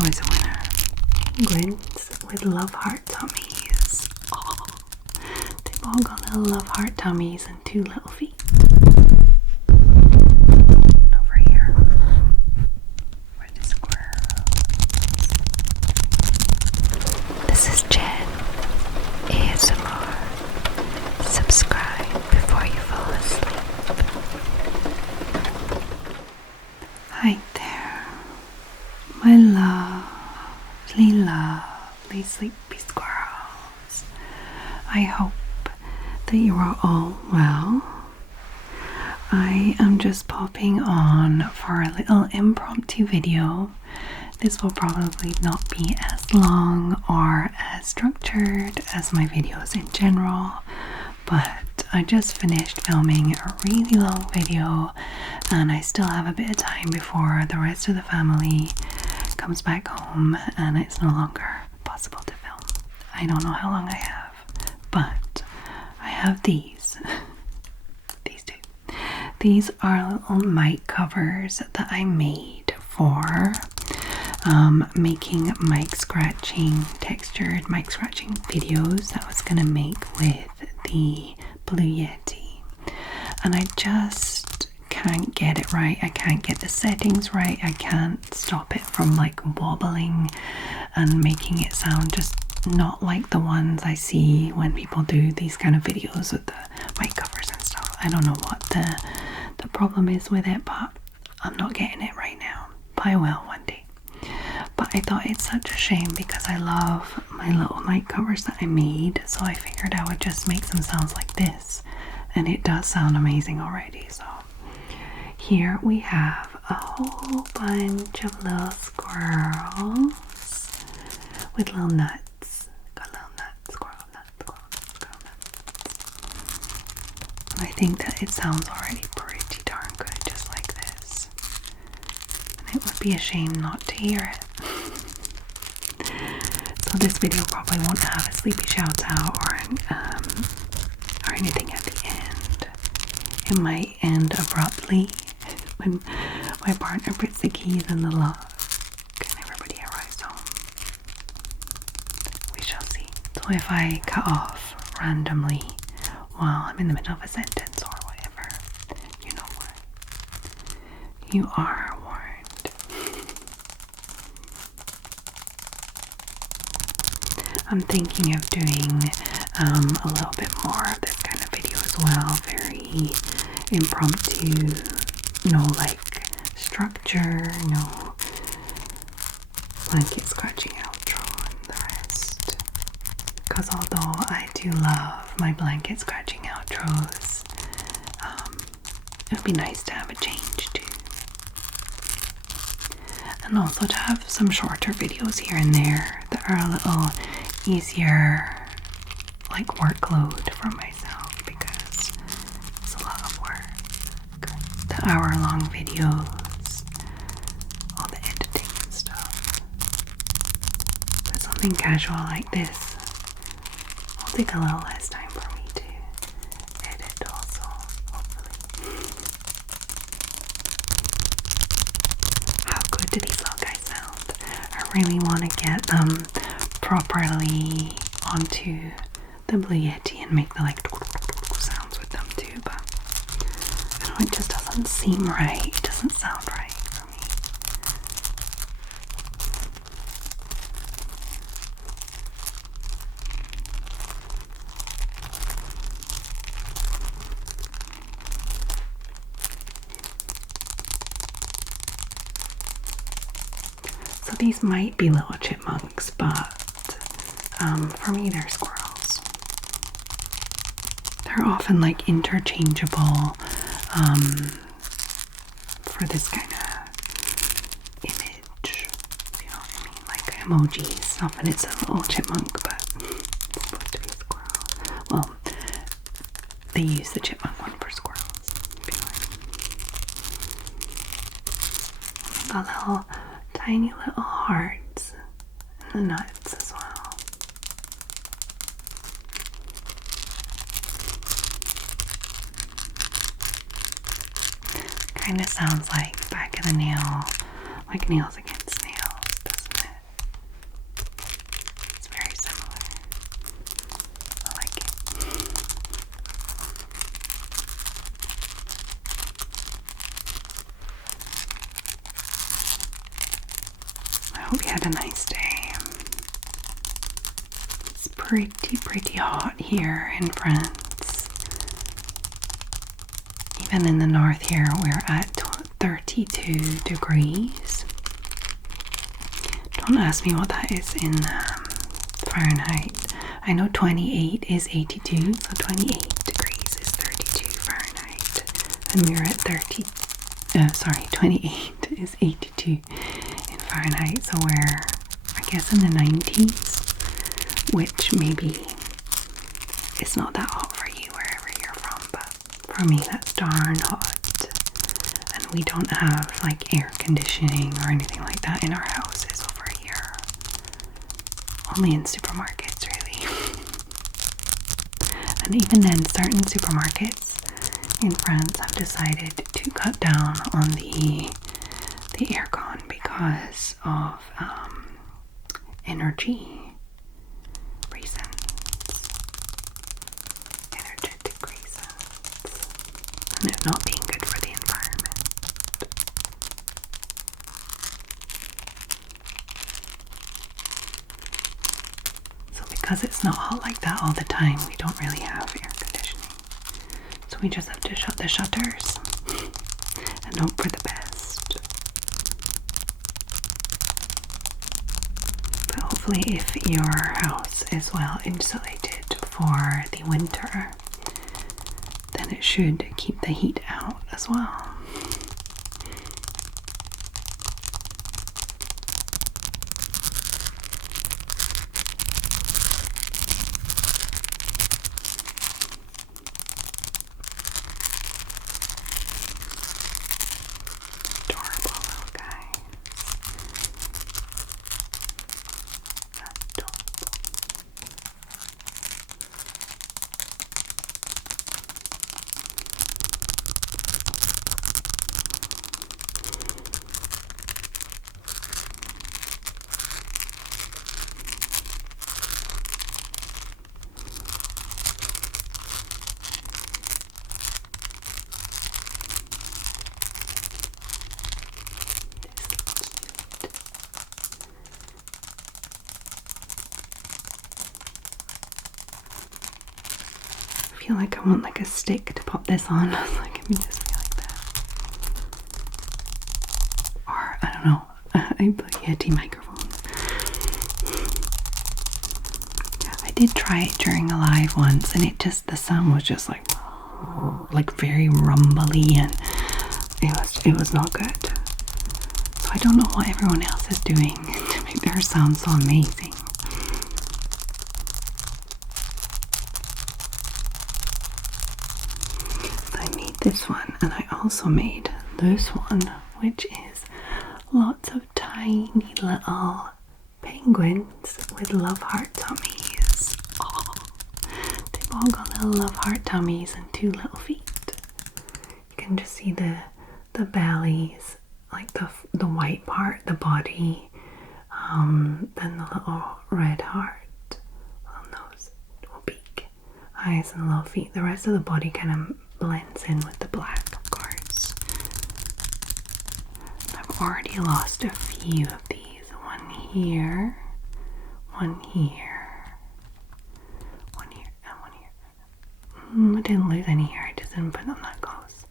always a winner. Penguins with love heart tummies. Oh, they've all got little love heart tummies and 2 little feet. And over here, where the squirrels. This is Jen ASMR. Subscribe before you fall asleep. Hi there, my lovely sleepy squirrels. I hope that you are all well. I am just popping on for a little impromptu video. This will probably not be as long or as structured as my videos in general, but I just finished filming a really long video and I still have a bit of time before the rest of the family comes back home and it's no longer possible to film. I don't know how long I have, but I have these. These two. These are little mic covers that I made for making mic scratching, textured mic scratching videos that I was gonna make with the Blue Yeti. And I just can't get it right. I can't get the settings right. I can't stop it from like wobbling and making it sound just not like the ones I see when people do these kind of videos with the mic covers and stuff. I don't know what the problem is with it, but I'm not getting it right now. But I will one day. But I thought it's such a shame because I love my little mic covers that I made, so I figured I would just make some sounds like this, and it does sound amazing already. So here we have a whole bunch of little squirrels with little nuts. Got little nuts, squirrel nuts, squirrel nuts, squirrel nuts. And I think that it sounds already pretty darn good just like this. And it would be a shame not to hear it. So this video probably won't have a sleepy shout out or anything at the end. It might end abruptly when my partner puts the keys in the lock and everybody arrives home. We shall see. So if I cut off randomly while I'm in the middle of a sentence or whatever, you know what? You are warned. I'm thinking of doing a little bit more of this kind of video as well. Very impromptu, no like structure, no blanket scratching outro and the rest. Because although I do love my blanket scratching outros, it would be nice to have a change too. And also to have some shorter videos here and there that are a little easier like workload for myself because it's a lot of work. The hour-long videos, all the editing and stuff. But something casual like this will take a little less time for me to edit also, hopefully. How good do these little guys sound? I really want to get them properly onto the Blue Yeti and make the like sounds with them too, but I don't know, it just doesn't seem right. It doesn't sound right for me. So these might be little chipmunks, but for me they're squirrels. They're often like interchangeable for this kind of image, you know what I mean, like emojis. Often it's a little chipmunk, but it's supposed to be a squirrel. Well, they use the chipmunk one for squirrels. Got little tiny little hearts and the nuts as well. Kind of sounds like back of the nail, like nails against nails, doesn't it? hope you had a nice day. It's pretty hot here in France. Even in the north here, we're at 32 degrees. Don't ask me what that is in Fahrenheit. I know 28 is 82, so 28 degrees is 32 Fahrenheit. And we're at 28 is 82 in Fahrenheit, so we're, I guess, in the 90s, which maybe it's not that hot for you wherever you're from, but for me that's darn hot. And we don't have like air conditioning or anything like that in our houses over here. Only in supermarkets, really. And even then, certain supermarkets in France have decided to cut down on the aircon because of energy reasons, energetic reasons, and it not being good for the environment. So because it's not hot like that all the time, we don't really have air conditioning. So we just have to shut the shutters and hope for the best. But hopefully if your house is well insulated for the winter, then it should keep the heat out as well. I feel like I want like a stick to pop this on. Like it would just be like that. Or I don't know, a Yeti microphone. I did try it during a live once, and the sound was just like very rumbly, and it was not good. So I don't know what everyone else is doing to make their sound so amazing. This one, and I also made this one, which is lots of tiny little penguins with love heart tummies. Oh, they've all got little love heart tummies and 2 little feet. You can just see the bellies, like the white part, the body, then the little red heart, little nose, little beak, eyes, and little feet. The rest of the body kind of blends in with the black, of course. I've already lost a few of these. One here, one here, one here, and one here. I didn't lose any here, I just didn't put them that close.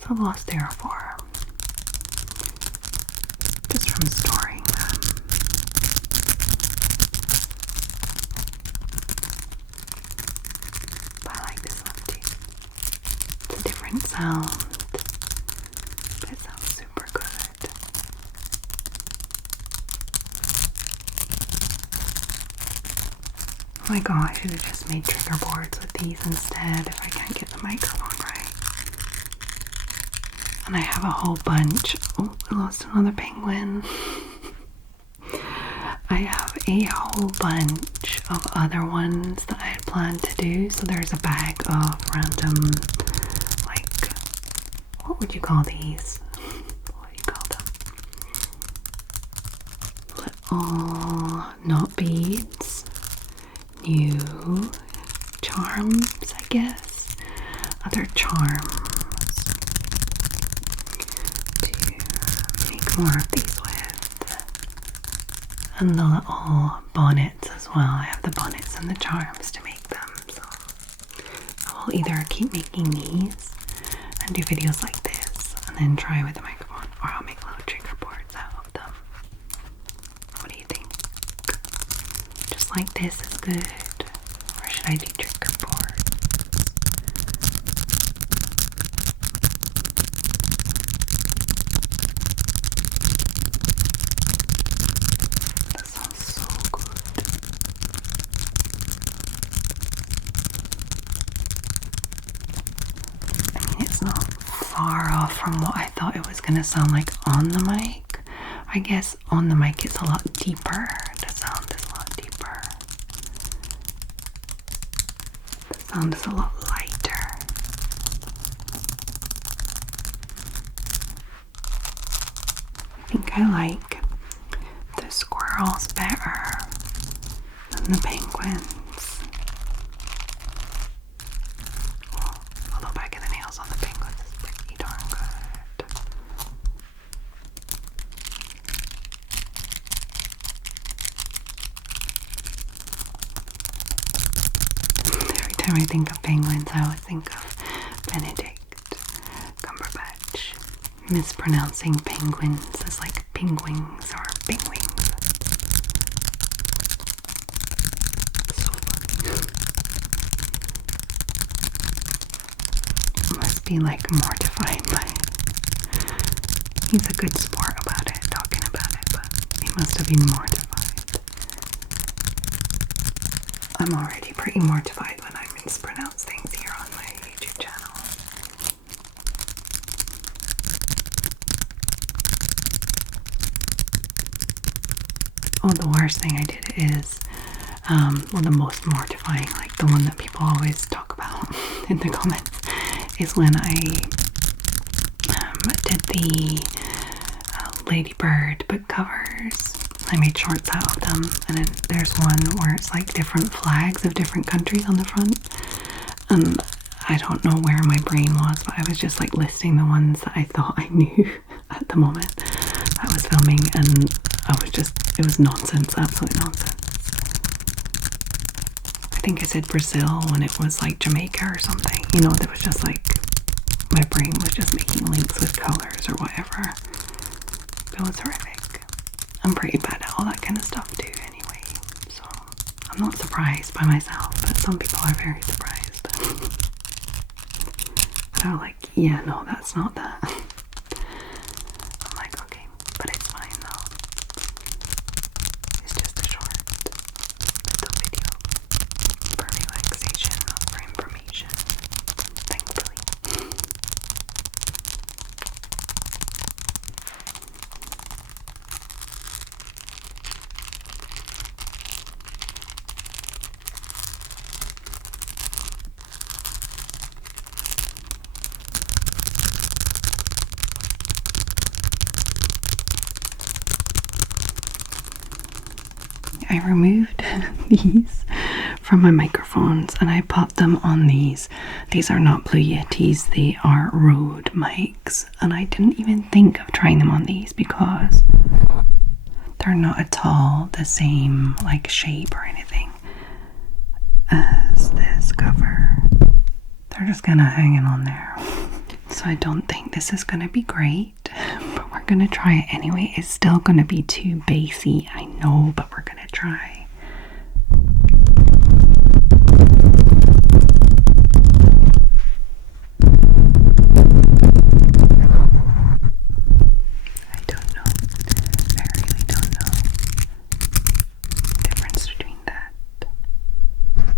So I've lost 3 or 4. Just from storing them. But I like this one too. It's a different sound, but it sounds super good. Oh my god, I should have just made trigger boards with these instead if I can't get the microphone right. And I have a whole bunch. Oh, I lost another penguin. I have a whole bunch of other ones that I had planned to do. So there's a bag of random, like, what would you call these? What do you call them? Little knot beads. New charms, I guess. Other charms to make more of these with. And the little bonnets as well. I have the bonnets and the charms to make them. So I'll either keep making these and do videos like this and then try with the microphone, or I'll make little trigger boards out of them. What do you think? Just like this is good, or should I do trigger boards? That sounds so good. I mean, it's not far off from what I thought it was going to sound like on the mic. I guess on the mic it's a lot deeper. The sound is a lot deeper. The sound is a lot lighter. I think I like the squirrels better than the penguins. Although back in the nails on the penguins is pretty darn good. Every time I think of penguins, I always think of Benedict Cumberbatch mispronouncing penguins as like penguins or penguins. So funny. Must be like mortified by it. He's a good sport about it, talking about it, but he must have been mortified. I'm already pretty mortified when I mispronounce things here on my YouTube channel. Oh, the worst thing I did is, well, the most mortifying, like the one that people always talk about in the comments, is when I did the Lady Bird book covers. I made shorts out of them, and then there's one where it's like different flags of different countries on the front, and I don't know where my brain was, but I was just like listing the ones that I thought I knew at the moment that I was filming, and it was nonsense, absolute nonsense. I think I said Brazil when it was like Jamaica or something, you know, that was just like, my brain was just making links with colors or whatever. It was horrific. I'm pretty bad at all that kind of stuff too anyway, so I'm not surprised by myself, but some people are very surprised. They're like, yeah, no, that's not that. I'm like, okay, but it's fine though. It's just a short little video for relaxation, not for information, thankfully. I removed these from my microphones and I popped them on these. These are not Blue Yetis, they are Rode mics, and I didn't even think of trying them on these because they're not at all the same like shape or anything as this cover. They're just kind of hanging on there. So I don't think this is going to be great, but we're going to try it anyway. It's still going to be too bassy, I know, but we're going to try. I don't know. I really don't know the difference between that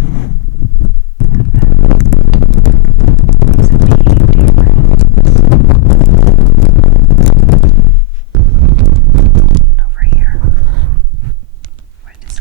and that. It's a big difference. And over here, where this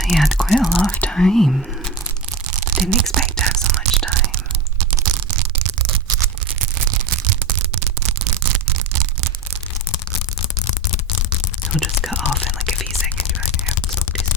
actually had quite a lot of time. I didn't expect to have so much time. I'll just cut off in like a few seconds, right? Yeah, stop this.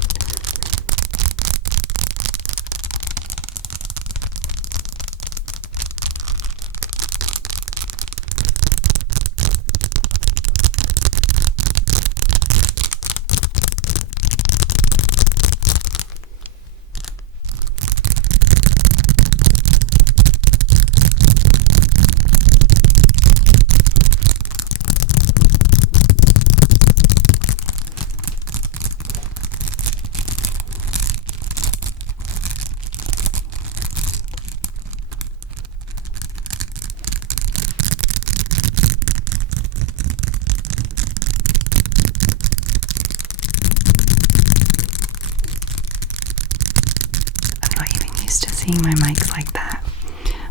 Seeing my mics like that.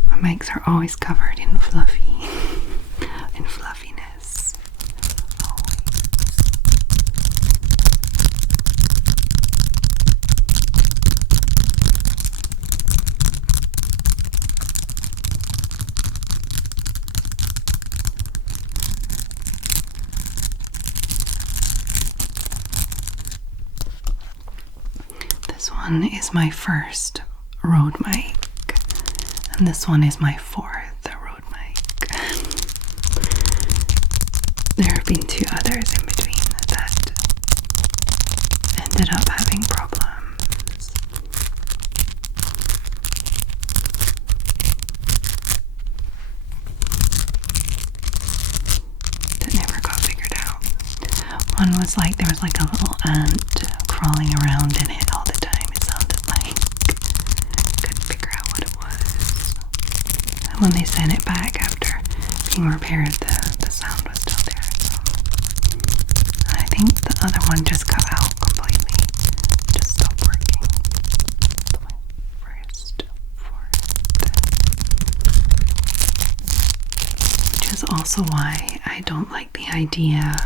My mics are always covered in fluffiness. Always. This one is my first Rode mic, and this one is my fourth Rode mic. There have been 2 others in between that ended up having problems. That never got figured out. One was like, there was like a little ant crawling around in it all the time. It sounded like. Couldn't figure out what it was. And when they sent it back after being repaired, the sound was still there. So. And I think the other one just cut out completely. Just stopped working. My first fourth. Which is also why I don't like the idea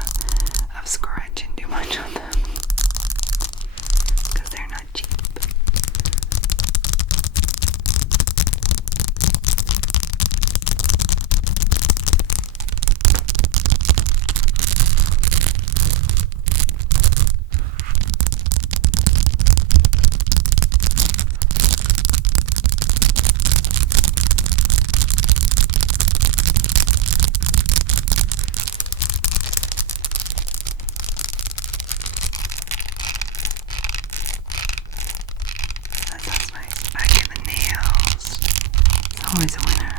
of scratching too much on them. Because they're not cheap. Always a winner.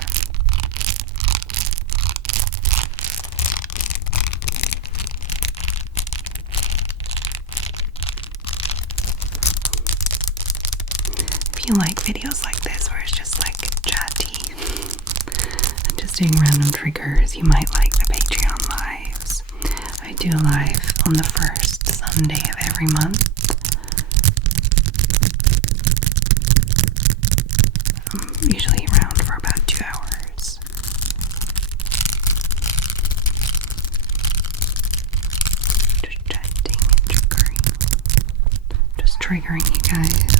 If you like videos like this where it's just like chatty and just doing random triggers, you might like the Patreon lives. I do a live on the first Sunday of every month. Usually around for about 2 hours. Just chatting and triggering. Just triggering you guys.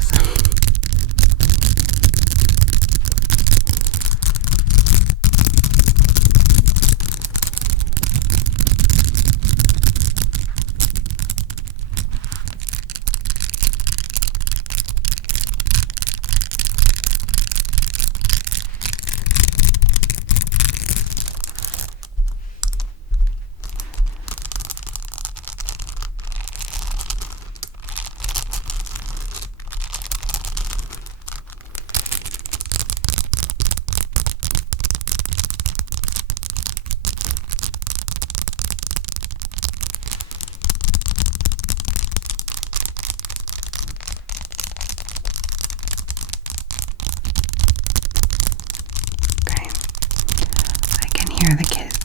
Hear the kids